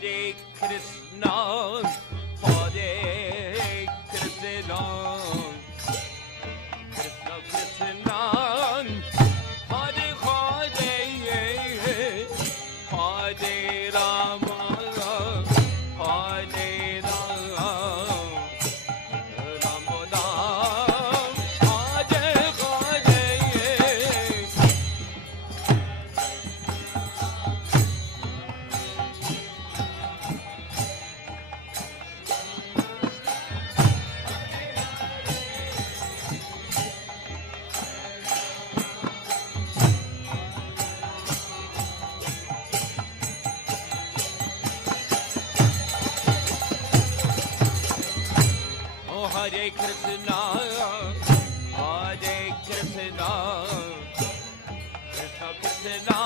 Hare Krishna, Hare Krishna, Krishna Krishna, Hare Hare, Hare Rama, Hare Rama, Rama Ram, Hare Hare. Oh, Hare Krishna, Hare Krishna, Krishna Krishna,